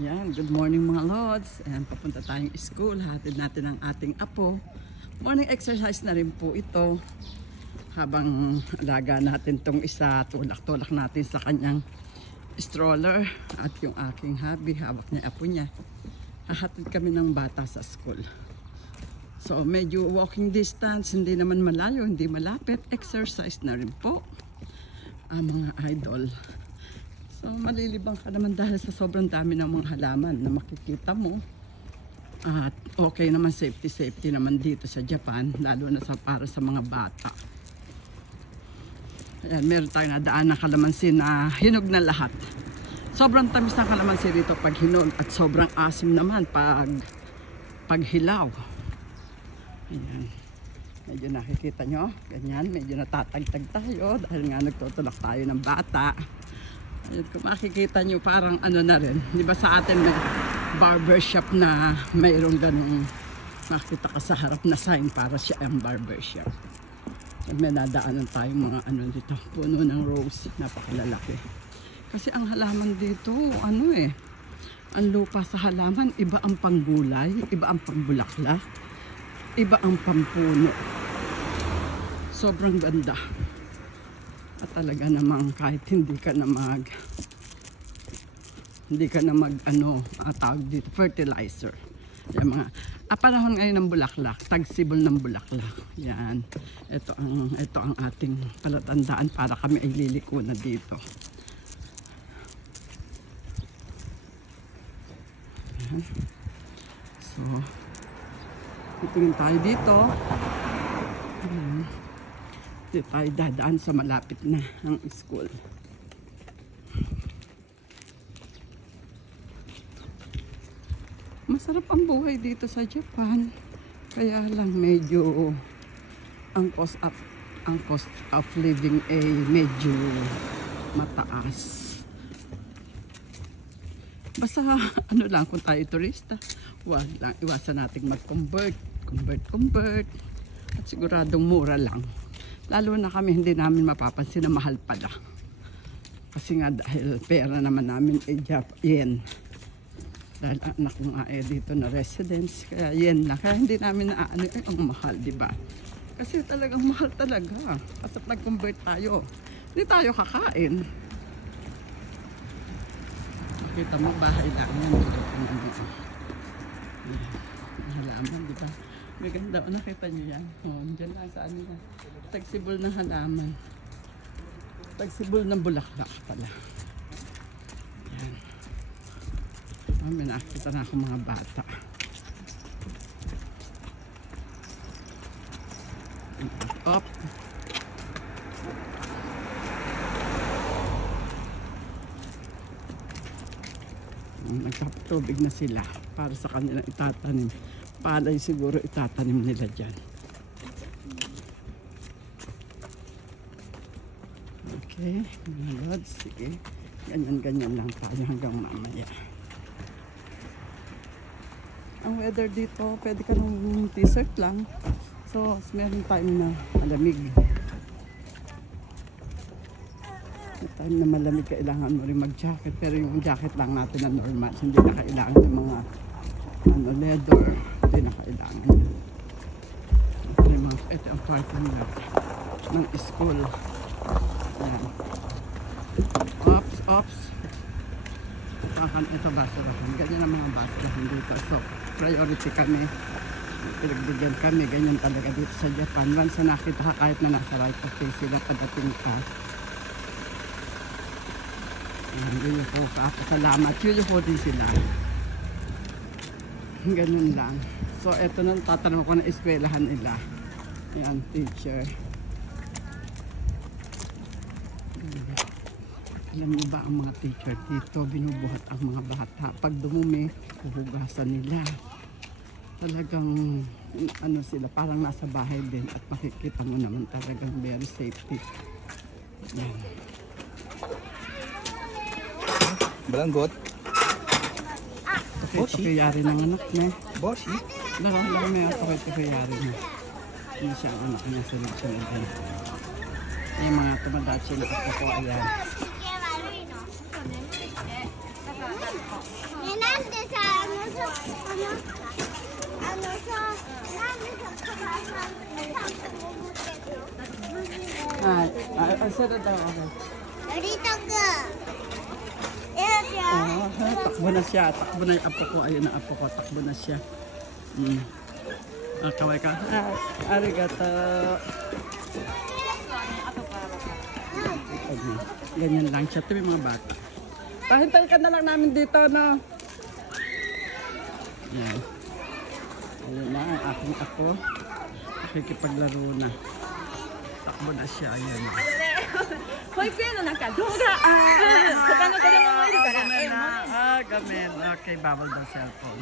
Yan, good morning mga lods. Ayan, papunta tayong school. Hatid natin ang ating apo. Morning exercise na rin po ito. Habang alaga natin tong isa, tulak-tulak natin sa kanyang stroller. At yung aking hubby, hawak niya apo niya. Hahatid kami ng bata sa school. So medyo walking distance, hindi naman malayo, hindi malapit. Exercise na rin po mga idol. So malilibang ka naman dahil sa sobrang dami ng mga halaman na makikita mo. At okay naman, safety naman dito sa Japan, lalo na para sa mga bata. Ayan, meron tayong nadaan ng kalamansi na hinog na lahat. Sobrang tamis ng kalamansi dito pag hinog at sobrang asim naman pag hilaw. Ayan. Medyo nakikita nyo, ganyan, medyo natatagtag tayo dahil nga nagtutulak tayo ng bata. Ayan, kung makikita nyo parang ano na rin, di ba sa atin may barbershop na mayroong ganung makita ka sa harap na sign para siya ang barbershop. May nadaanan tayong mga ano dito, puno ng rose, napakalalaki. Kasi ang halaman dito, ano ang lupa sa halaman, iba ang panggulay, iba ang pangbulaklak, iba ang pampuno. Sobrang ganda. At talaga namang kahit hindi ka na tawag dito, fertilizer. Yung mga panahon ngayon ng bulaklak, tagsibol ng bulaklak. Yan. Ito ang ating palatandaan para kami ay liliko na dito. Yan. So, titingin tayo dito. Yan. Dito tayo dadaan sa malapit na ang school. Masarap ang buhay dito sa Japan. Kaya lang medyo ang cost of living ay medyo mataas. Basta ano lang, kung tayo turista, wag lang, iwasan nating mag-convert. At siguradong mura lang. Lalo na kami, hindi namin mapapansin na mahal pala. Kasi nga dahil pera naman namin ay yen. Dahil anak ko nga dito na residence, kaya yen lang. Kaya hindi namin naano ang mahal, di ba? Kasi talagang mahal talaga. Kasi nag-convert tayo, hindi tayo kakain. Kita mo, bahay lang yan. Halaman, di ba? May ganda. Nakita niyo yan? Diyan lang sa ano yan. Tagsibol ng halaman. Tagsibol ng bulaklak pala. Yan. May nakita na ako mga bata. Up. Nagtapatubig na sila para sa kanilang itatanim. Palay siguro itatanim nila dyan. Okay, mga lods, sige. Ganyan-ganyan lang tayo hanggang mamaya. Ang weather dito, pwede ka ng t-shirt lang. So, meron time na malamig. May time na malamig, kailangan mo rin mag-jacket. Pero yung jacket lang natin na normal. Hindi na kailangan ng mga leather. Hindi na kailangan. Ito ang parking lot ng school. Ayan. Ops. Ito basurahan. Ganyan ang mga basurahan dito. So, priority kami. Pinagbigyan kami. Ganyan talaga dito sa Japan. Once na nakita ka, kahit na nasa right of way sila padating ka. Yun po ka. Salamat. Yun po din sila. Ganun lang. So, eto na tatanong ko na eskwelahan nila. Ayan, teacher. Alam niyo ba ang mga teacher dito, binubuhat ang mga bata. Pag dumumi, huhugasan nila. Talagang, sila, parang nasa bahay din. At makikita mo naman talagang very safety. Yan. Balanggot. Ito kayari ng anak niya. Boshi? Lang may ito kayari niya. Hindi siya ang anak niya, sunod-sunod din. Yung mga tumadachi na ako po, ayan. Nante sa Sarap daw ako. Dito ka. Yan siya. Takbo na siya. Takbo na yung apo ko. Ayun ang apo ko. Takbo na siya. Kaway ka. Arigato. Ganyan lang siya. Ito yung mga bata. Tahintay ka na lang namin dito, no? Yan. Ayun na, ang aking apo. Nakikipaglaro na. Takbo na siya. Ayan. 保育園のなんか動画、他の子供もいるから。Gamen. Okay, bawal daw cellphone.